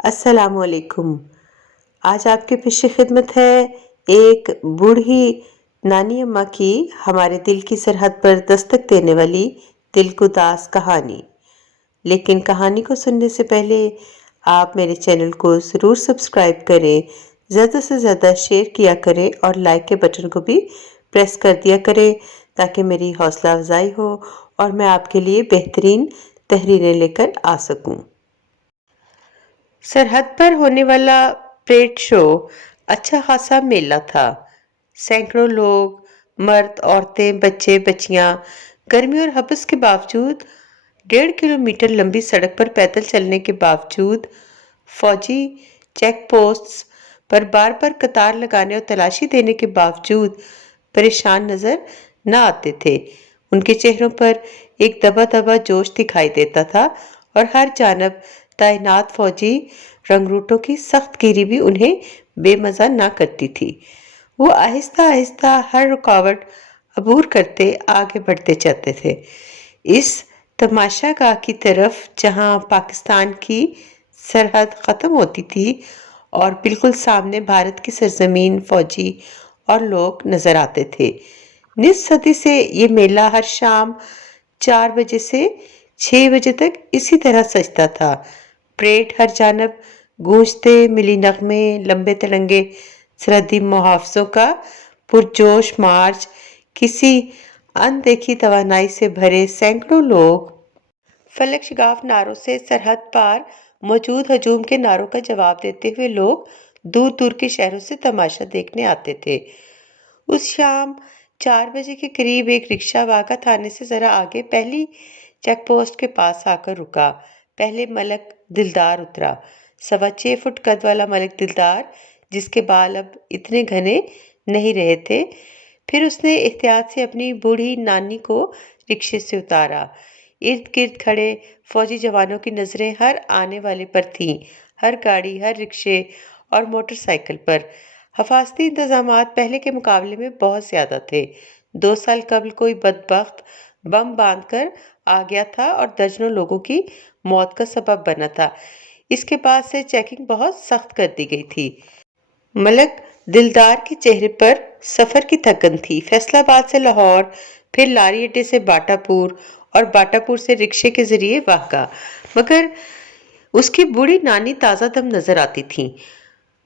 السلام علیکم۔ آج آپ کے پیش خدمت ہے ایک بوڑھی نانی اماں کی ہمارے دل کی سرحد پر دستک دینے والی دل کو داس کہانی۔ لیکن کہانی کو سننے سے پہلے آپ میرے چینل کو ضرور سبسکرائب کریں، زیادہ سے زیادہ شیئر کیا کریں اور لائک کے بٹن کو بھی پریس کر دیا کریں تاکہ میری حوصلہ افزائی ہو اور میں آپ کے لیے بہترین تحریریں لے کر آ سکوں۔ سرحد پر ہونے والا پریڈ شو اچھا خاصا میلہ تھا۔ سینکڑوں لوگ، مرد، عورتیں، بچے، بچیاں، گرمی اور حبس کے باوجود 1.5 کلومیٹر لمبی سڑک پر پیدل چلنے کے باوجود، فوجی چیک پوسٹس پر بار بار قطار لگانے اور تلاشی دینے کے باوجود پریشان نظر نہ آتے تھے۔ ان کے چہروں پر ایک دبا دبا جوش دکھائی دیتا تھا اور ہر جانب تعینات فوجی رنگروٹوں کی سخت گیری بھی انہیں بے مزہ نہ کرتی تھی۔ وہ آہستہ آہستہ ہر رکاوٹ عبور کرتے آگے بڑھتے جاتے تھے، اس تماشا گاہ کی طرف جہاں پاکستان کی سرحد ختم ہوتی تھی اور بالکل سامنے بھارت کی سرزمین، فوجی اور لوگ نظر آتے تھے۔ نصف صدی سے یہ میلہ ہر شام 4 بجے سے 6 بجے تک اسی طرح سجتا تھا۔ پریڈ ہر جانب گونجتے ملی نغمے، لمبے ترنگے، سرحدی محافظوں کا پرجوش مارچ، کسی اندیکھی توانائی سے بھرے سینکڑوں لوگ فلک شگاف نعروں سے سرحد پار موجود ہجوم کے نعروں کا جواب دیتے ہوئے لوگ دور دور کے شہروں سے تماشا دیکھنے آتے تھے۔ اس شام 4 بجے کے قریب ایک رکشہ واہگہ تھانے سے ذرا آگے پہلی چیک پوسٹ کے پاس آ کر رکا۔ پہلے ملک دلدار اترا، 6.25 فٹ قد والا ملک دلدار، جس کے بال اب اتنے گھنے نہیں رہے تھے۔ پھر اس نے احتیاط سے اپنی بوڑھی نانی کو رکشے سے اتارا۔ ارد گرد کھڑے فوجی جوانوں کی نظریں ہر آنے والے پر تھیں، ہر گاڑی، ہر رکشے اور موٹر سائیکل پر۔ حفاظتی انتظامات پہلے کے مقابلے میں بہت زیادہ تھے۔ 2 سال قبل کوئی بدبخت بم باندھ کر آ گیا تھا اور درجنوں لوگوں کی موت کا سبب بنا تھا۔ اس کے بعد سے چیکنگ بہت سخت کر دی گئی تھی۔ ملک دلدار کے چہرے پر سفر کی تھکن تھی۔ فیصل آباد سے لاہور، پھر لاری اڈے سے باٹا پور اور باٹا پور سے رکشے کے ذریعے واہگہ۔ مگر اس کی بوڑھی نانی تازہ دم نظر آتی تھیں۔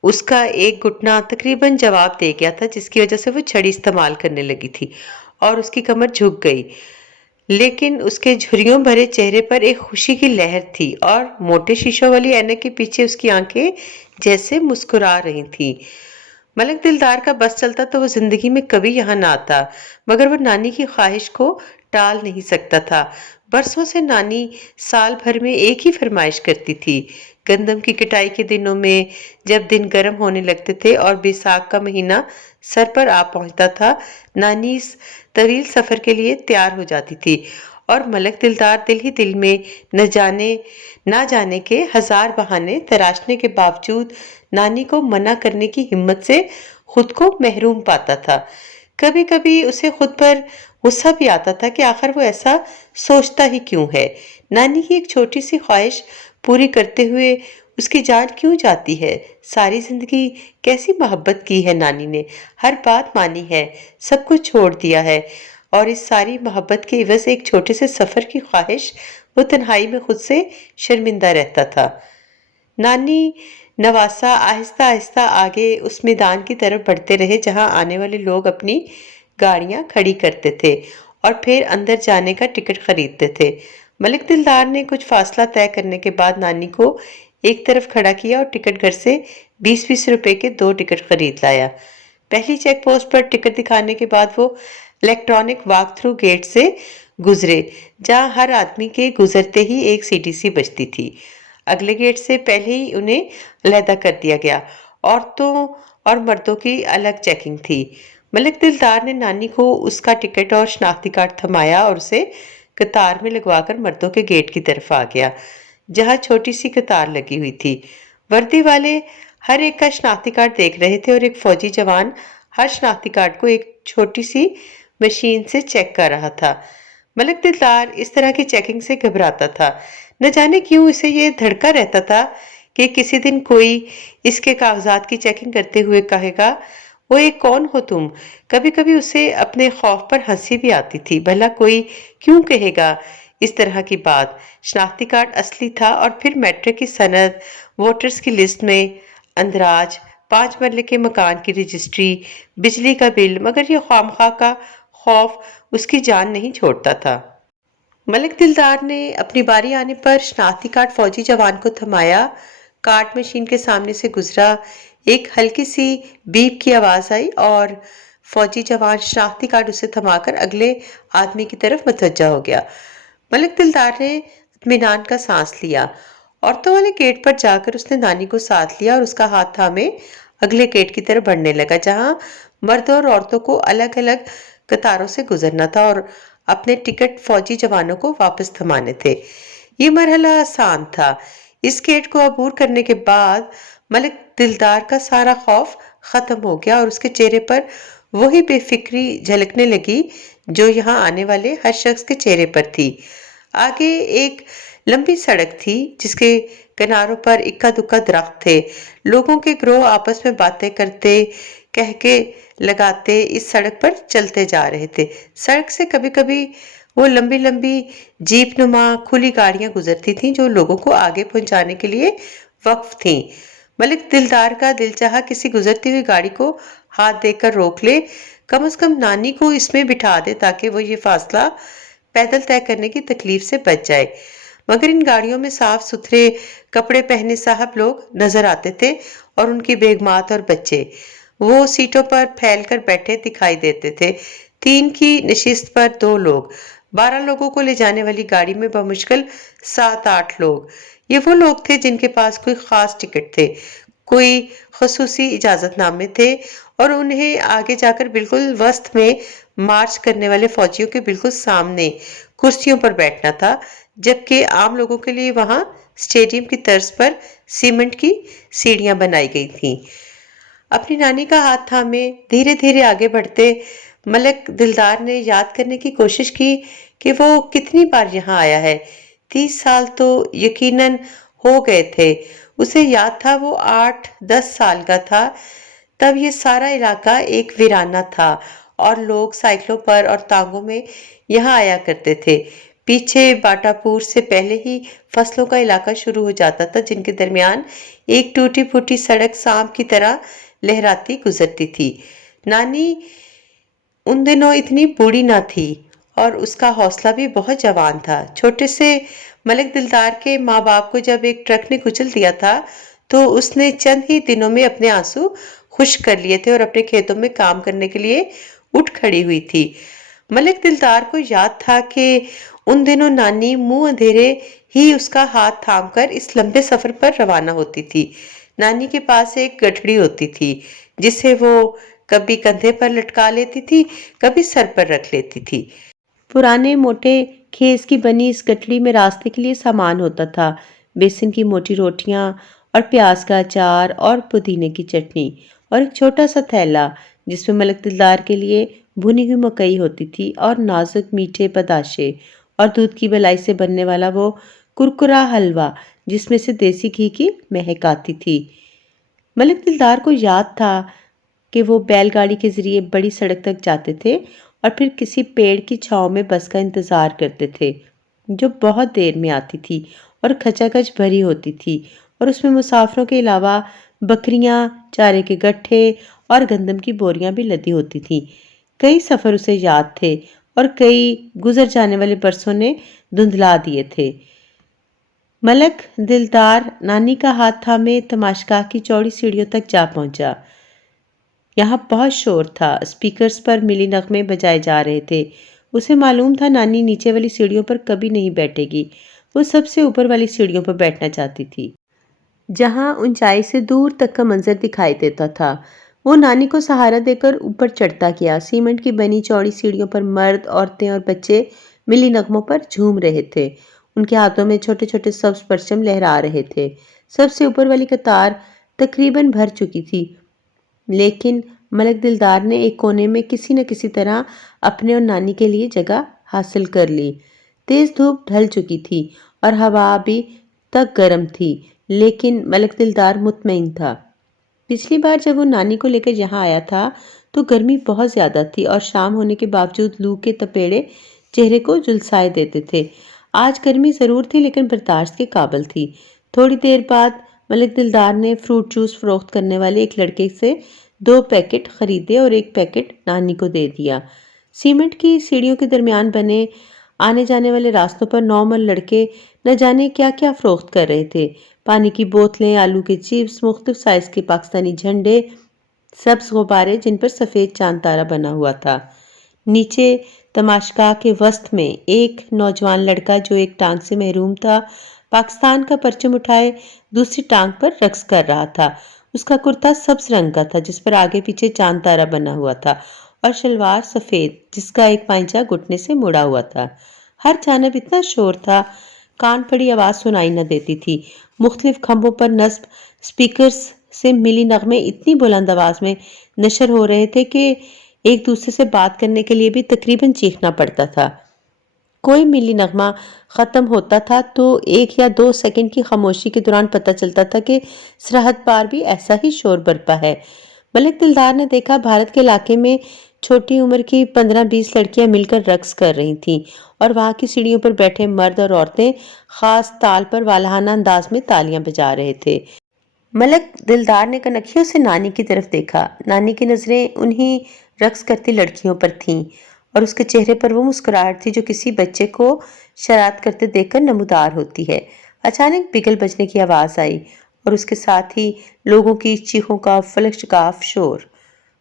اس کا ایک گھٹنا تقریباً جواب دے گیا تھا، جس کی وجہ سے وہ چھڑی استعمال کرنے لگی تھی اور اس کی کمر جھک گئی۔ لیکن اس کے جھریوں بھرے چہرے پر ایک خوشی کی لہر تھی اور موٹے شیشوں والی اینک کے پیچھے اس کی آنکھیں جیسے مسکرا رہی تھیں۔ ملک دلدار کا بس چلتا تو وہ زندگی میں کبھی یہاں نہ آتا، مگر وہ نانی کی خواہش کو ٹال نہیں سکتا تھا۔ برسوں سے نانی سال بھر میں ایک ہی فرمائش کرتی تھی۔ گندم کی کٹائی کے دنوں میں جب دن گرم ہونے لگتے تھے اور بیساکھ کا مہینہ سر پر آ پہنچتا تھا، نانی اس طویل سفر کے لیے تیار ہو جاتی تھی اور ملک دلدار دل ہی دل میں نہ جانے کے ہزار بہانے تراشنے کے باوجود نانی کو منع کرنے کی ہمت سے خود کو محروم پاتا تھا۔ کبھی کبھی اسے خود پر غصہ بھی آتا تھا کہ آخر وہ ایسا سوچتا ہی کیوں ہے۔ نانی کی ایک چھوٹی سی خواہش پوری کرتے ہوئے اس کی جان کیوں جاتی ہے؟ ساری زندگی کیسی محبت کی ہے نانی نے، ہر بات مانی ہے، سب کچھ چھوڑ دیا ہے، اور اس ساری محبت کے عوض ایک چھوٹے سے سفر کی خواہش، وہ تنہائی میں خود سے شرمندہ رہتا تھا۔ نانی نواسا آہستہ آہستہ آگے اس میدان کی طرف بڑھتے رہے جہاں آنے والے لوگ اپنی گاڑیاں کھڑی کرتے تھے اور پھر اندر جانے کا ٹکٹ خریدتے تھے۔ ملک دلدار نے کچھ فاصلہ طے کرنے کے بعد نانی کو ایک طرف کھڑا کیا اور ٹکٹ گھر سے 20 روپے کے 2 ٹکٹ خرید لایا۔ پہلی چیک پوسٹ پر ٹکٹ دکھانے کے بعد وہ الیکٹرانک واک تھرو گیٹ سے گزرے، جہاں ہر آدمی کے گزرتے ہی ایک CTC بجتی تھی۔ اگلے گیٹ سے پہلے ہی انہیں علیحدہ کر دیا گیا۔ عورتوں اور مردوں کی الگ چیکنگ تھی۔ ملک دلدار نے نانی کو اس کا ٹکٹ اور شناختی کارڈ تھمایا اور اسے قطار میں لگوا کر مردوں کے گیٹ کی طرف آ گیا، جہاں چھوٹی سی قطار لگی ہوئی تھی۔ وردی والے ہر ایک کا شناختی کارڈ دیکھ رہے تھے اور ایک فوجی جوان ہر شناختی کارڈ کو ایک چھوٹی سی مشین سے چیک کر رہا تھا۔ ملک دلدار اس طرح کی چیکنگ سے گھبراتا تھا۔ نہ جانے کیوں اسے یہ دھڑکا رہتا تھا کہ کسی دن کوئی اس کے کاغذات کی چیکنگ کرتے ہوئے کہے گا، وہ ایک کون ہو تم؟ کبھی کبھی اسے اپنے خوف پر ہنسی بھی آتی تھی، بھلا کوئی کیوں کہے گا اس طرح کی بات؟ شناختی کارڈ اصلی تھا، اور پھر میٹرک کی سند، ووٹرز کی لسٹ میں اندراج، 5 مرلے کے مکان کی رجسٹری، بجلی کا بل، مگر یہ خوامخواہ کا خوف اس کی جان نہیں چھوڑتا تھا۔ ملک دلدار نے اپنی باری آنے پر شناختی کارڈ فوجی جوان کو تھمایا۔ کارڈ مشین کے سامنے سے گزرا، ایک ہلکی سی بیپ کی آواز آئی اور فوجی جوان شناختی کارڈ اسے تھما کر اگلے آدمی کی طرف متوجہ ہو گیا۔ ملک دلدار نے اطمینان کا سانس لیا۔ عورتوں والے گیٹ پر جا کر اس نے نانی کو ساتھ لیا اور اس کا ہاتھ تھامے اگلے گیٹ کی طرف بڑھنے لگا، جہاں مردوں اور عورتوں کو الگ الگ قطاروں سے گزرنا تھا اور اپنے ٹکٹ فوجی جوانوں کو واپس تھمانے تھے۔ یہ مرحلہ آسان تھا۔ اس گیٹ کو عبور کرنے کے بعد ملک دلدار کا سارا خوف ختم ہو گیا اور اس کے چہرے پر وہی بے فکری جھلکنے لگی جو یہاں آنے والے ہر شخص کے چہرے پر تھی۔ آگے ایک لمبی سڑک تھی جس کے کناروں پر اکا دکا درخت تھے۔ لوگوں کے گروہ آپس میں باتیں کرتے، کہکے لگاتے اس سڑک پر چلتے جا رہے تھے۔ سڑک سے کبھی کبھی وہ لمبی لمبی جیپ نما کھلی گاڑیاں گزرتی تھیں جو لوگوں کو آگے پہنچانے کے لیے وقف تھیں۔ ملک دلدار کا دل چاہا کسی گزرتی ہوئی گاڑی کو ہاتھ دے کر روک لے، کم از کم نانی کو اس میں بٹھا دے تاکہ وہ یہ فاصلہ پیدل طے کرنے کی تکلیف سے بچ جائے، مگر ان گاڑیوں میں صاف ستھرے کپڑے پہنے صاحب لوگ نظر آتے تھے اور ان کی بیگمات اور بچے وہ سیٹوں پر پھیل کر بیٹھے دکھائی دیتے تھے۔ 3 کی نشست پر 2 لوگ، 12 لوگوں کو لے جانے والی گاڑی میں بمشکل 7-8 لوگ۔ یہ وہ لوگ تھے جن کے پاس کوئی خاص ٹکٹ تھے، کوئی خصوصی اجازت نامے تھے، اور انہیں آگے جا کر بالکل وسط میں مارچ کرنے والے فوجیوں کے بالکل سامنے کرسیوں پر بیٹھنا تھا، جبکہ عام لوگوں کے لیے وہاں اسٹیڈیم کی طرز پر سیمنٹ کی سیڑھیاں بنائی گئی تھیں۔ اپنی نانی کا ہاتھ تھامے دھیرے دھیرے آگے بڑھتے ملک دلدار نے یاد کرنے کی کوشش کی کہ وہ کتنی بار یہاں آیا ہے۔ 30 سال تو یقیناً ہو گئے تھے۔ اسے یاد تھا وہ 8-10 سال کا تھا، تب یہ سارا علاقہ ایک ویرانہ تھا اور لوگ سائیکلوں پر اور ٹانگوں میں یہاں آیا کرتے تھے۔ پیچھے باٹا پور سے پہلے ہی فصلوں کا علاقہ شروع ہو جاتا تھا جن کے درمیان ایک ٹوٹی پھوٹی سڑک سانپ کی طرح لہراتی گزرتی تھی۔ نانی ان دنوں اتنی بوڑھی نہ تھی اور اس کا حوصلہ بھی بہت جوان تھا۔ چھوٹے سے ملک دلدار کے ماں باپ کو جب ایک ٹرک نے کچل دیا تھا تو اس نے چند ہی دنوں میں اپنے آنسو خشک کر لیے تھے اور اپنے کھیتوں میں کام کرنے کے لیے اٹھ کھڑی ہوئی تھی۔ ملک دلدار کو یاد تھا کہ ان دنوں نانی منہ اندھیرے ہی اس کا ہاتھ تھام کر اس لمبے سفر پر روانہ ہوتی تھی۔ نانی کے پاس ایک گٹھڑی ہوتی تھی جسے وہ کبھی کندھے پر لٹکا لیتی تھی، کبھی سر پر رکھ لیتی تھی۔ پرانے موٹے کھیس کی بنی اس گٹھڑی میں راستے کے لیے سامان ہوتا تھا، بیسن کی موٹی روٹیاں اور پیاز کا اچار اور پودینے کی چٹنی، اور ایک چھوٹا سا تھیلا جس میں ملک دلدار کے لیے بھنی ہوئی مکئی ہوتی تھی اور نازک میٹھے بداشے اور دودھ کی ملائی سے بننے والا وہ کرکرا حلوہ جس میں سے دیسی گھی کی مہک آتی تھی۔ ملک دلدار کو یاد تھا کہ وہ بیل گاڑی کے ذریعے بڑی سڑک تک جاتے تھے اور پھر کسی پیڑ کی چھاؤں میں بس کا انتظار کرتے تھے جو بہت دیر میں آتی تھی اور کھچا کھچ بھری ہوتی تھی، اور اس میں مسافروں کے علاوہ بکریاں، چارے کے گٹھے اور گندم کی بوریاں بھی لدی ہوتی تھیں۔ کئی سفر اسے یاد تھے اور کئی گزر جانے والے برسوں نے دھندلا دیے تھے۔ ملک دلدار نانی کا ہاتھ تھامے تماشگاہ کی چوڑی سیڑھیوں تک جا پہنچا۔ یہاں بہت شور تھا، اسپیکرز پر ملی نغمے بجائے جا رہے تھے۔ اسے معلوم تھا نانی نیچے والی سیڑھیوں پر کبھی نہیں بیٹھے گی، وہ سب سے اوپر والی سیڑھیوں پر بیٹھنا چاہتی تھی جہاں اونچائی سے دور تک کا منظر دکھائی دیتا تھا۔ وہ نانی کو سہارا دے کر اوپر چڑھتا گیا۔ سیمنٹ کی بنی چوڑی سیڑھیوں پر مرد، عورتیں اور بچے ملی نغموں پر جھوم رہے تھے۔ ان کے ہاتھوں میں چھوٹے چھوٹے سبز پرچم لہرا رہے تھے۔ سب سے اوپر والی قطار تقریباً بھر چکی تھی، لیکن ملک دلدار نے ایک کونے میں کسی نہ کسی طرح اپنے اور نانی کے لیے جگہ حاصل کر لی۔ تیز دھوپ ڈھل چکی تھی اور ہوا بھی تک گرم تھی۔ لیکن ملک دلدار مطمئن تھا۔ پچھلی بار جب وہ نانی کو لے کر یہاں آیا تھا تو گرمی بہت زیادہ تھی اور شام ہونے کے باوجود لو کے تپیڑے چہرے کو جھلسائے دیتے تھے۔ آج گرمی ضرور تھی لیکن برداشت کے قابل تھی۔ تھوڑی دیر بعد ملک دلدار نے فروٹ جوس فروخت کرنے والے ایک لڑکے سے 2 پیکٹ خریدے اور ایک پیکٹ نانی کو دے دیا۔ سیمنٹ کی سیڑھیوں کے درمیان بنے آنے جانے والے راستوں پر نارمل لڑکے نہ جانے کیا کیا فروخت کر رہے تھے۔ پانی کی بوتلیں، آلو کے چپس، مختلف سائز کے پاکستانی جھنڈے، سبز غبارے جن پر سفید چاند تارہ بنا ہوا تھا۔ نیچے تماشگاہ کے وسط میں ایک نوجوان لڑکا جو ایک ٹانگ سے محروم تھا، پاکستان کا پرچم اٹھائے دوسری ٹانگ پر رقص کر رہا تھا۔ اس کا کرتا سبز رنگ کا تھا جس پر آگے پیچھے چاند تارہ بنا ہوا تھا اور شلوار سفید جس کا ایک پائنچہ گھٹنے سے مڑا ہوا تھا۔ ہر جانب اتنا شور تھا کان پھڑی آواز سنائی نہ دیتی تھی۔ مختلف کھمبوں پر نصب اسپیکرز سے ملی نغمے اتنی بلند آواز میں نشر ہو رہے تھے کہ ایک دوسرے سے بات کرنے کے لیے بھی تقریباً چیخنا پڑتا تھا۔ کوئی ملی نغمہ ختم ہوتا تھا تو 1 یا 2 سیکنڈ کی خاموشی کے دوران پتہ چلتا تھا کہ سرحد پار بھی ایسا ہی شور برپا ہے۔ ملک دلدار نے دیکھا بھارت کے علاقے میں چھوٹی عمر کی 15-20 لڑکیاں مل کر رقص کر رہی تھیں اور وہاں کی سیڑھیوں پر بیٹھے مرد اور عورتیں خاص تال پر والہانہ انداز میں تالیاں بجا رہے تھے۔ ملک دلدار نے کنکھیوں سے نانی کی طرف دیکھا۔ نانی کی نظریں انہی رقص کرتی لڑکیوں پر تھیں اور اس کے چہرے پر وہ مسکراہٹ تھی جو کسی بچے کو شرارت کرتے دیکھ کر نمودار ہوتی ہے۔ اچانک بگل بجنے کی آواز آئی اور اس کے ساتھ ہی لوگوں کی چیخوں کا فلک شگاف شور۔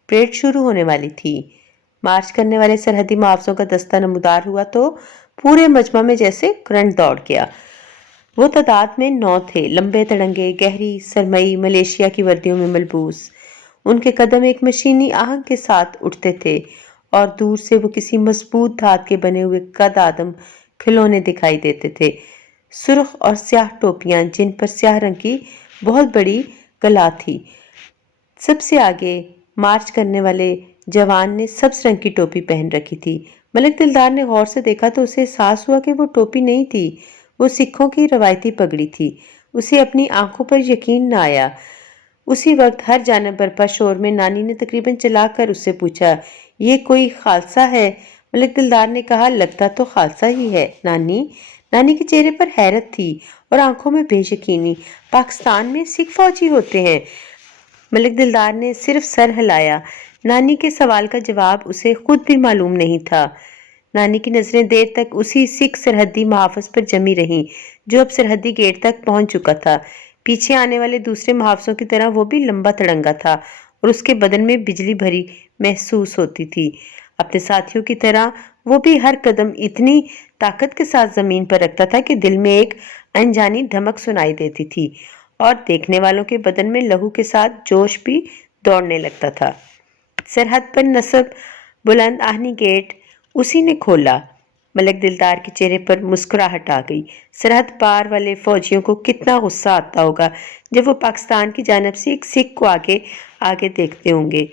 پریڈ شروع ہونے والی تھی۔ مارچ کرنے والے سرحدی محافظوں کا دستہ نمودار ہوا تو پورے مجمع میں جیسے کرنٹ دوڑ گیا۔ وہ تعداد میں 9 تھے، لمبے تڑنگے، گہری سرمئی ملیشیا کی وردیوں میں ملبوس۔ ان کے قدم ایک مشینی آہنگ کے ساتھ اٹھتے تھے اور دور سے وہ کسی مضبوط دھات کے بنے ہوئے قد آدم کھلونے دکھائی دیتے تھے۔ سرخ اور سیاہ ٹوپیاں جن پر سیاہ رنگ کی بہت بڑی کلا تھی۔ سب سے آگے مارچ کرنے والے جوان نے سبز رنگ کی ٹوپی پہن رکھی تھی۔ ملک دلدار نے غور سے دیکھا تو اسے احساس ہوا کہ وہ ٹوپی نہیں تھی، وہ سکھوں کی روایتی پگڑی تھی۔ اسے اپنی آنکھوں پر یقین نہ آیا۔ اسی وقت ہر جانب برپا شور میں نانی نے تقریباً چلا کر اس سے پوچھا، یہ کوئی خالصہ ہے؟ ملک دلدار نے کہا، لگتا تو خالصہ ہی ہے نانی۔ نانی کے چہرے پر حیرت تھی اور آنکھوں میں بے یقینی۔ پاکستان میں سکھ فوجی ہوتے ہیں؟ ملک دلدار نے صرف سر ہلایا۔ نانی کے سوال کا جواب اسے خود بھی معلوم نہیں تھا۔ نانی کی نظریں دیر تک اسی سکھ سرحدی محافظ پر جمی رہیں جو اب سرحدی گیٹ تک پہنچ چکا تھا۔ پیچھے آنے والے دوسرے محافظوں کی طرح وہ بھی لمبا تڑنگا تھا اور اس کے بدن میں بجلی بھری محسوس ہوتی تھی۔ اپنے ساتھیوں کی طرح وہ بھی ہر قدم اتنی طاقت کے ساتھ زمین پر رکھتا تھا کہ دل میں ایک انجانی دھمک سنائی دیتی تھی اور دیکھنے والوں کے بدن میں لہو کے ساتھ جوش بھی دوڑنے لگتا تھا۔ سرحد پر نصب بلند آہنی گیٹ اسی نے کھولا۔ ملک دلدار کے چہرے پر مسکراہٹ آ گئی۔ سرحد پار والے فوجیوں کو کتنا غصہ آتا ہوگا جب وہ پاکستان کی جانب سے ایک سکھ کو آگے دیکھتے ہوں گے۔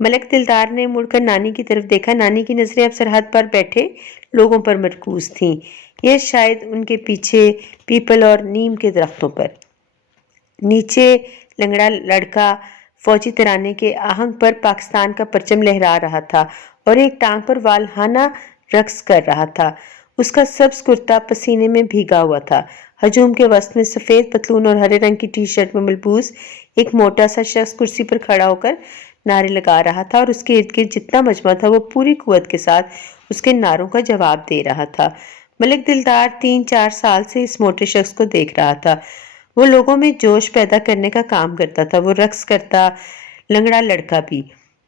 ملک دلدار نے مڑ کر نانی کی طرف دیکھا۔ نانی کی نظریں اب سرحد پر بیٹھے لوگوں پر مرکوز تھیں، یہ شاید ان کے پیچھے پیپل اور نیم کے درختوں پر۔ نیچے لنگڑا لڑکا فوجی ترانے کے آہنگ پر پاکستان کا پرچم لہرا رہا تھا اور ایک ٹانگ پر والہانہ رقص کر رہا تھا۔ اس کا سبز کرتا پسینے میں بھیگا ہوا تھا۔ ہجوم کے وسط میں سفید پتلون اور ہرے رنگ کی ٹی شرٹ میں ملبوس ایک موٹا سا شخص کرسی پر کھڑا ہو کر نعرے لگا رہا تھا اور اس کے ارد گرد جتنا مجمع تھا وہ پوری قوت کے ساتھ اس کے نعروں کا جواب دے رہا تھا۔ ملک دلدار 3-4 سال سے اس موٹے شخص کو دیکھ رہا تھا۔ وہ لوگوں میں جوش پیدا کرنے کا کام کرتا تھا، وہ رقص کرتا لنگڑا لڑکا بھی۔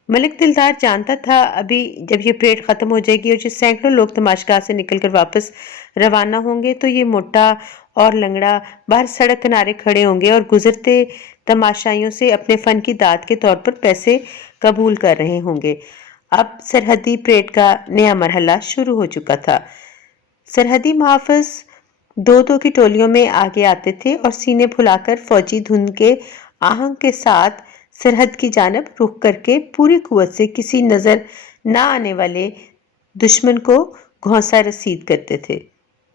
ملک دلدار جانتا تھا ابھی جب یہ پریڈ ختم ہو جائے گی اور جو سینکڑوں لوگ تماشگاہ سے نکل کر واپس روانہ ہوں گے تو یہ موٹا اور لنگڑا باہر سڑک کنارے کھڑے ہوں گے اور گزرتے تماشائیوں سے اپنے فن کی داد کے طور پر پیسے قبول کر رہے ہوں گے۔ اب سرحدی پریڈ کا نیا مرحلہ شروع ہو چکا تھا۔ سرحدی محافظ 2-2 کی ٹولیوں میں آگے آتے تھے اور سینے پھلا کر فوجی دھن کے آہنگ کے ساتھ سرحد کی جانب رخ کر کے پوری قوت سے کسی نظر نہ آنے والے دشمن کو گھونسا رسید کرتے تھے۔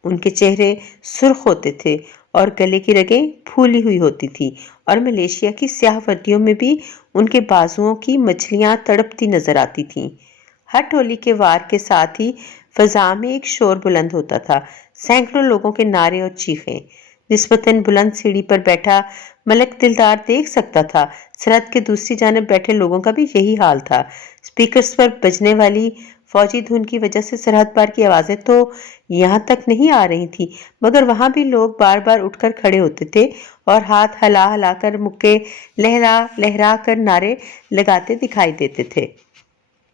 ان کے چہرے سرخ ہوتے تھے اور گلے کی رگیں پھولی ہوئی ہوتی تھی، اور ملیشیا کی سیاہ وردیوں میں بھی ان کے بازوؤں کی مچھلیاں تڑپتی نظر آتی تھیں۔ ہر ٹولی کے وار کے ساتھ ہی فضا میں ایک شور بلند ہوتا تھا، سینکڑوں لوگوں کے نعرے اور چیخیں۔ نسبتاً بلند سیڑھی پر بیٹھا ملک دلدار دیکھ سکتا تھا، سرحد کے دوسری جانب بیٹھے لوگوں کا بھی یہی حال تھا۔ سپیکرز پر بجنے والی فوجی دھن کی وجہ سے سرحد پار کی آوازیں تو یہاں تک نہیں آ رہی تھیں، مگر وہاں بھی لوگ بار بار اٹھ کر کھڑے ہوتے تھے اور ہاتھ ہلا ہلا کر، مکے لہرا لہرا کر نعرے لگاتے دکھائی دیتے تھے۔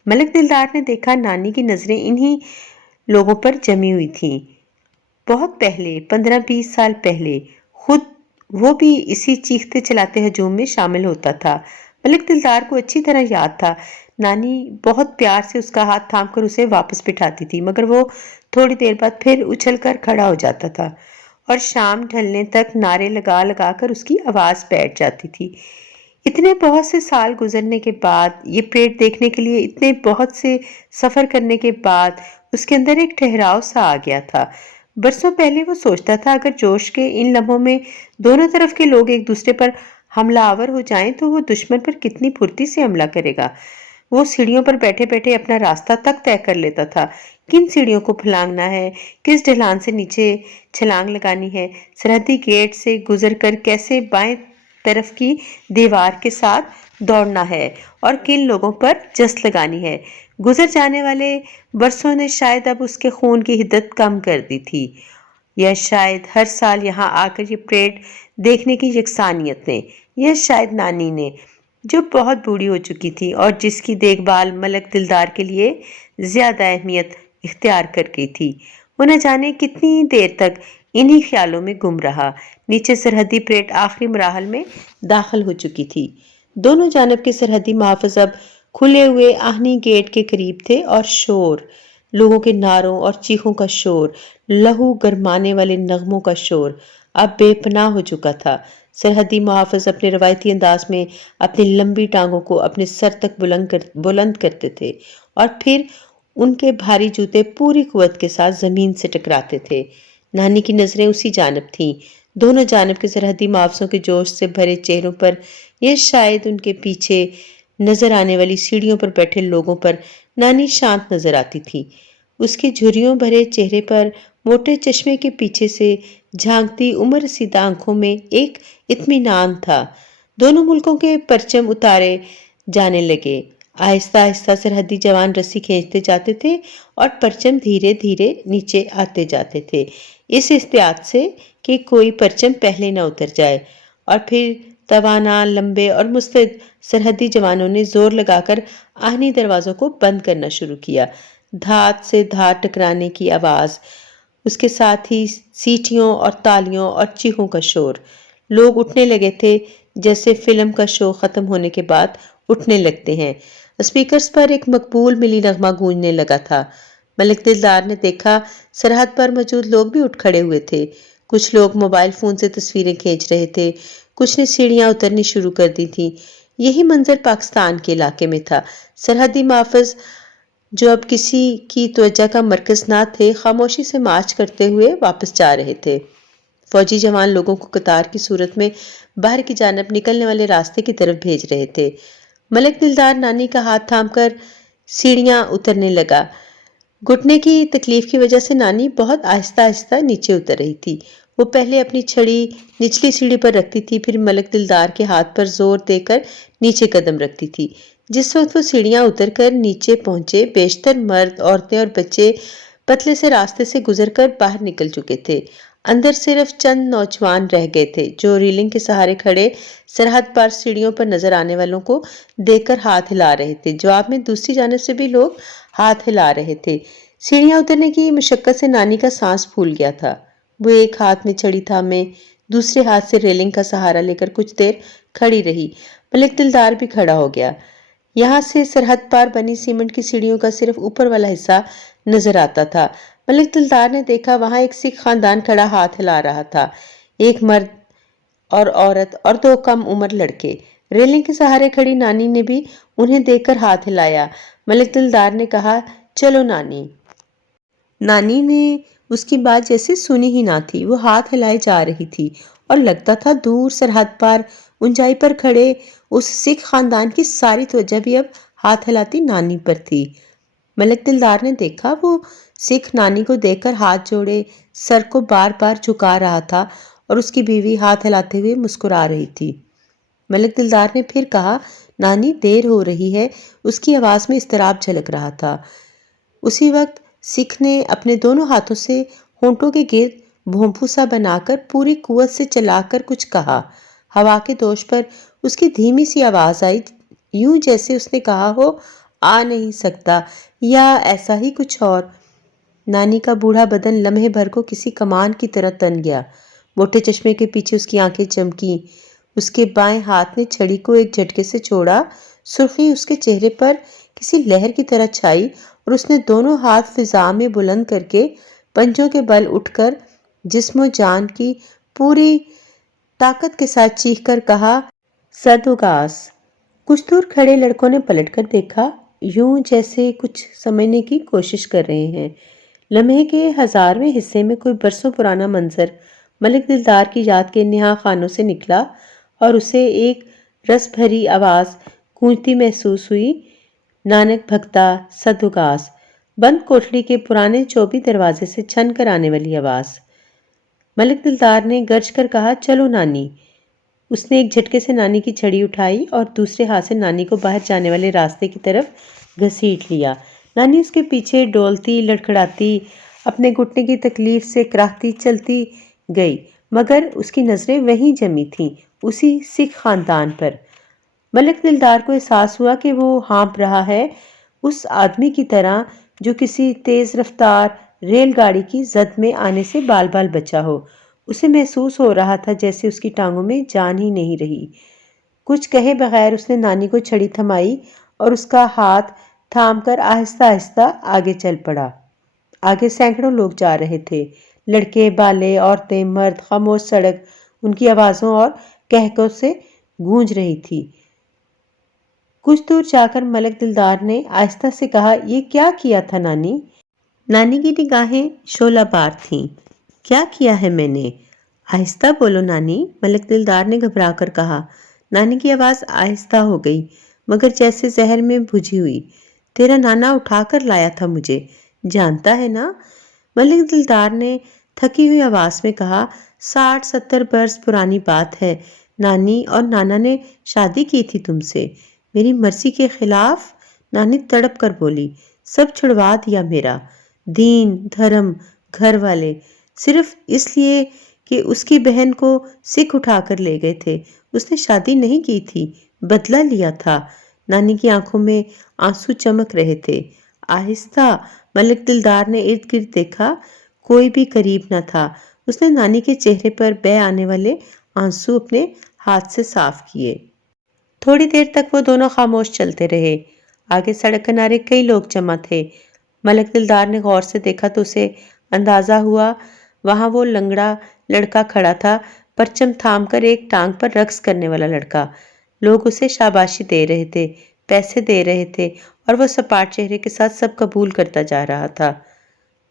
ملک دلدار نے دیکھا نانی کی نظریں انہی لوگوں پر جمی ہوئی تھیں۔ بہت پہلے، 15-20 سال پہلے، خود وہ بھی اسی چیختے چلاتے ہجوم میں شامل ہوتا تھا۔ ملک دلدار کو اچھی طرح یاد تھا، نانی بہت پیار سے اس کا ہاتھ تھام کر اسے واپس بٹھاتی تھی، مگر وہ تھوڑی دیر بعد پھر اچھل کر کھڑا ہو جاتا تھا اور شام ڈھلنے تک نعرے لگا لگا کر اس کی آواز بیٹھ جاتی تھی۔ اتنے بہت سے سال گزرنے کے بعد، یہ پریڈ دیکھنے کے لیے اتنے بہت سے سفر کرنے کے بعد، اس کے اندر ایک ٹھہراؤ سا آ گیا تھا۔ برسوں پہلے وہ سوچتا تھا اگر جوش کے ان لمحوں میں دونوں طرف کے لوگ ایک دوسرے پر حملہ آور ہو جائیں تو وہ دشمن پر کتنی پھرتی سے حملہ کرے گا۔ وہ سیڑھیوں پر بیٹھے بیٹھے اپنا راستہ تک طے کر لیتا تھا، کن سیڑھیوں کو پھلانگنا ہے، کس ڈھلان سے نیچے چھلانگ لگانی ہے، سرحدی گیٹ سے گزر کر کیسے بائیں طرف کی دیوار کے ساتھ دوڑنا ہے اور کن لوگوں پر جست لگانی ہے۔ گزر جانے والے برسوں نے شاید اب اس کے خون کی حدت کم کر دی تھی، یا شاید ہر سال یہاں آ کر یہ پریڈ دیکھنے کی یکسانیت نے، یا شاید نانی نے، جو بہت بوڑھی ہو چکی تھی اور جس کی دیکھ بھال ملک دلدار کے لیے زیادہ اہمیت اختیار کر گئی تھی۔ وہ نہ جانے کتنی دیر تک انہی خیالوں میں گم رہا۔ نیچے سرحدی پریڈ آخری مراحل میں داخل ہو چکی تھی۔ دونوں جانب کے سرحدی محافظ اب کھلے ہوئے آہنی گیٹ کے قریب تھے، اور شور، لوگوں کے نعروں اور چیخوں کا شور، لہو گرمانے والے نغموں کا شور اب بے پناہ ہو چکا تھا۔ سرحدی محافظ اپنے روایتی انداز میں اپنی لمبی ٹانگوں کو اپنے سر تک بلند کرتے تھے، اور پھر ان کے بھاری جوتے پوری قوت کے ساتھ زمین سے ٹکراتے تھے۔ نانی کی نظریں اسی جانب تھیں، دونوں جانب کے سرحدی محافظوں کے جوش سے بھرے چہروں پر، یا شاید ان کے پیچھے نظر آنے والی سیڑھیوں پر بیٹھے لوگوں پر۔ نانی شانت نظر آتی تھی، اس کے جھریوں بھرے چہرے پر موٹے چشمے کے پیچھے سے جھانکتی عمر رسیدہ آنکھوں میں ایک اطمینان تھا۔ دونوں ملکوں کے پرچم اتارے جانے لگے، آہستہ آہستہ سرحدی جوان رسی کھینچتے جاتے تھے اور پرچم دھیرے دھیرے نیچے آتے جاتے تھے، اس احتیاط سے کہ کوئی پرچم پہلے نہ اتر جائے۔ اور پھر توانا، لمبے اور مستعد سرحدی جوانوں نے زور لگا کر آہنی دروازوں کو بند کرنا شروع کیا۔ دھات سے دھات ٹکرانے کی آواز، اس کے ساتھ ہی سیٹیوں اور تالیوں اور چیخوں کا شور۔ لوگ اٹھنے لگے تھے جیسے فلم کا شو ختم ہونے کے بعد اٹھنے لگتے ہیں۔ اسپیکرز پر ایک مقبول ملی نغمہ گونجنے لگا تھا۔ ملک دلدار نے دیکھا سرحد پر موجود لوگ بھی اٹھ کھڑے ہوئے تھے۔ کچھ لوگ موبائل فون سے تصویریں کھینچ رہے تھے، کچھ نے سیڑھیاں اترنی شروع کر دی تھیں۔ یہی منظر پاکستان کے علاقے میں تھا۔ سرحدی محافظ، جو اب کسی کی توجہ کا مرکز نہ تھے، خاموشی سے مارچ کرتے ہوئے واپس جا رہے تھے۔ فوجی جوان لوگوں کو قطار کی صورت میں باہر کی جانب نکلنے والے راستے کی طرف بھیج رہے تھے۔ ملک دلدار نانی کا ہاتھ تھام کر سیڑھیاں اترنے لگا۔ گھٹنے کی تکلیف کی وجہ سے نانی بہت آہستہ آہستہ نیچے اتر رہی تھی۔ وہ پہلے اپنی چھڑی نچلی سیڑھی پر رکھتی تھی، پھر ملک دلدار کے ہاتھ پر زور دے کر نیچے قدم رکھتی تھی۔ جس وقت وہ سیڑھیاں اتر کر نیچے پہنچے، بیشتر مرد، عورتیں اور بچے پتلے سے راستے سے گزر کر باہر نکل چکے تھے۔ اندر صرف چند نوجوان رہ گئے تھے جو ریلنگ کے سہارے کھڑے سرحد پار سیڑھیوں پر نظر آنے والوں کو دیکھ کر ہاتھ ہلا رہے تھے۔ جواب میں دوسری جانب سے بھی لوگ ہاتھ ہلا رہے تھے۔ سیڑھیاں اترنے کی مشقت سے نانی کا سانس پھول گیا تھا۔ وہ ایک ہاتھ میں چھڑی تھامے دوسرے ہاتھ سے ریلنگ کا سہارا لے کر کچھ دیر کھڑی رہی۔ ملک دلدار بھی کھڑا ہو گیا۔ یہاں سے سرحد پار بنی سیمنٹ کی سیڑھیوں کا صرف اوپر والا حصہ نظر آتا تھا۔ ملک دلدار نے دیکھا وہاں ایک سکھ خاندان کھڑا ہاتھ ہلا رہا تھا، ایک مرد اور عورت اور دو کم عمر لڑکے۔ ریلنگ کے سہارے کھڑی نانی نے بھی انہیں دیکھ کر ہاتھ ہلایا۔ ملک دلدار نے کہا، چلو نانی۔ نانی نے اس کی بات جیسے سنی ہی نہ تھی۔ وہ ہاتھ ہلائے جا رہی تھی اور لگتا تھا دور سرحد پر اونچائی پر کھڑے اس سکھ خاندان کی ساری توجہ بھی اب ہاتھ ہلاتی نانی پر تھی۔ ملک دلدار نے دیکھا وہ سکھ نانی کو دیکھ کر ہاتھ جوڑے سر کو بار بار جھکا رہا تھا اور اس کی بیوی ہاتھ ہلاتے ہوئے مسکرا رہی تھی۔ ملک دلدار نے پھر کہا، نانی دیر ہو رہی ہے۔ اس کی آواز میں اضطراب جھلک رہا تھا۔ اسی وقت سکھ نے اپنے دونوں ہاتھوں سے ہونٹوں کے گرد بھونپو سا بنا کر پوری قوت سے چلا کر کچھ کہا۔ ہوا کے دوش پر اس کی دھیمی سی آواز آئی، یوں جیسے اس نے کہا ہو، آ نہیں سکتا، یا ایسا ہی کچھ اور۔ نانی کا بوڑھا بدن لمحے بھر کو کسی کمان کی طرح تن گیا۔ موٹے چشمے کے پیچھے اس کی آنکھیں چمکیں۔ اس کے بائیں ہاتھ نے چھڑی کو ایک جھٹکے سے چھوڑا۔ سرخی اس کے چہرے پر کسی لہر کی طرح چھائی اور اس نے دونوں ہاتھ فضا میں بلند کر کے پنجوں کے بل اٹھ کر جسم و جان کی پوری طاقت کے ساتھ چیخ کر کہا، سدوگاس۔ کچھ دور کھڑے لڑکوں نے پلٹ کر دیکھا، یوں جیسے کچھ سمجھنے کی کوشش کر رہے ہیں۔ لمحے کے 1000ویں حصے میں کوئی برسوں پرانا منظر ملک دلدار کی یاد کے نہا خانوں سے نکلا اور اسے ایک رس بھری آواز گونجتی محسوس ہوئی، نانک بھگتا سدوگاس، بند کوٹڑی کے پرانے چوبی دروازے سے چھن کر آنے والی آواز۔ ملک دلدار نے گرج کر کہا، چلو نانی۔ اس نے ایک جھٹکے سے نانی کی چھڑی اٹھائی اور دوسرے ہاتھ سے نانی کو باہر جانے والے راستے کی طرف گھسیٹ لیا۔ نانی اس کے پیچھے ڈولتی لڑکھڑاتی اپنے گھٹنے کی تکلیف سے کراہتی چلتی گئی، مگر اس کی نظریں وہیں جمی تھیں، اسی سکھ خاندان پر۔ ملک دلدار کو احساس ہوا کہ وہ ہانپ رہا ہے، اس آدمی کی طرح جو کسی تیز رفتار ریل گاڑی کی زد میں آنے سے بال بال بچا ہو۔ اسے محسوس ہو رہا تھا جیسے اس کی ٹانگوں میں جان ہی نہیں رہی۔ کچھ کہے بغیر اس نے نانی کو چھڑی تھمائی اور اس کا ہاتھ تھام کر آہستہ آہستہ آگے چل پڑا۔ آگے سینکڑوں لوگ جا رہے تھے، لڑکے، بالے، عورتیں، مرد۔ خاموش سڑک ان کی آوازوں اور کہکوں سے گونج رہی تھی۔ کچھ دور جا کر ملک دلدار نے آہستہ سے کہا، یہ کیا کیا تھا نانی؟ نانی کی نگاہیں شعلہ بار تھیں۔ کیا کیا ہے میں نے؟ آہستہ بولو نانی، ملک دلدار نے گھبرا کر کہا۔ نانی کی آواز آہستہ ہو گئی مگر جیسے زہر میں بھجی ہوئی۔ تیرا نانا اٹھا کر لایا تھا مجھے، جانتا ہے نا؟ ملک دلدار نے تھکی ہوئی آواز میں کہا، 60-70 برس پرانی بات ہے نانی، اور نانا نے شادی کی تھی تم سے، میری مرضی کے خلاف؟ نانی تڑپ کر بولی، سب چھڑوا دیا میرا، دین، دھرم، گھر والے، صرف اس لیے کہ اس کی بہن کو سکھ اٹھا کر لے گئے تھے۔ اس نے شادی نہیں کی تھی، بدلہ لیا تھا۔ نانی کی آنکھوں میں آنسو چمک رہے تھے۔ آہستہ ملک دلدار نے ارد گرد دیکھا، کوئی بھی قریب نہ تھا۔ اس نے نانی کے چہرے پر بہہ آنے والے آنسو اپنے ہاتھ سے صاف کیے۔ تھوڑی دیر تک وہ دونوں خاموش چلتے رہے۔ آگے سڑک کنارے کئی لوگ جمع تھے۔ ملک دلدار نے غور سے دیکھا تو اسے اندازہ ہوا وہاں وہ لنگڑا لڑکا کھڑا تھا، پرچم تھام کر ایک ٹانگ پر رقص کرنے والا لڑکا۔ لوگ اسے شاباشی دے رہے تھے، پیسے دے رہے تھے اور وہ سپاٹ چہرے کے ساتھ سب قبول کرتا جا رہا تھا۔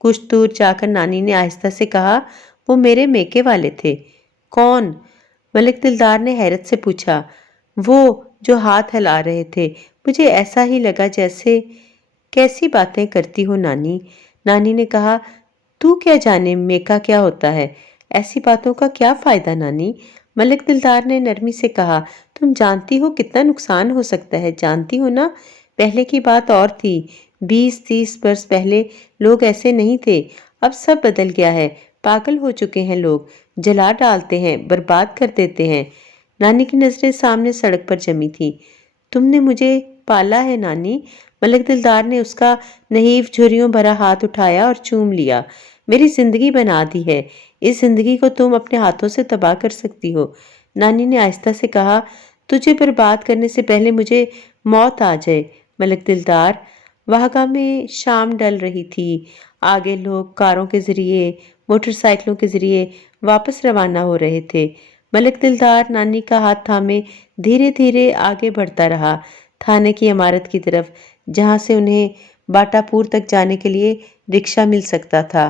کچھ دور جا کر نانی نے آہستہ سے کہا، وہ میرے میکے والے تھے۔ کون؟ ملک دلدار نے حیرت سے پوچھا۔ وہ جو ہاتھ ہلا رہے تھے۔ مجھے ایسا ہی لگا جیسے… کیسی باتیں کرتی ہو نانی؟ نانی نے کہا، تو کیا جانے میکا کیا ہوتا ہے؟ ایسی باتوں کا کیا فائدہ نانی؟ ملک دلدار نے نرمی سے کہا، تم جانتی ہو کتنا نقصان ہو سکتا ہے، جانتی ہو نا؟ پہلے کی بات اور تھی، 20-30 برس پہلے لوگ ایسے نہیں تھے، اب سب بدل گیا ہے، پاگل ہو چکے ہیں لوگ، جلا ڈالتے ہیں، برباد کر دیتے ہیں۔ نانی کی نظریں سامنے سڑک پر جمی تھیں۔ تم نے مجھے پالا ہے نانی۔ ملک دلدار نے اس کا نحیف جھریوں بھرا ہاتھ اٹھایا اور چوم لیا۔ میری زندگی بنا دی ہے، اس زندگی کو تم اپنے ہاتھوں سے تباہ کر سکتی ہو۔ نانی نے آہستہ سے کہا، تجھے برباد کرنے سے پہلے مجھے موت آ جائے۔ ملک دلدار، واہگہ میں شام ڈل رہی تھی۔ آگے لوگ کاروں کے ذریعے، موٹر سائیکلوں کے ذریعے واپس روانہ ہو رہے تھے۔ ملک دلدار نانی کا ہاتھ تھامے دھیرے دھیرے آگے بڑھتا رہا، تھانے کی عمارت کی طرف، جہاں سے انہیں باٹا پور تک جانے کے لیے رکشہ مل سکتا تھا۔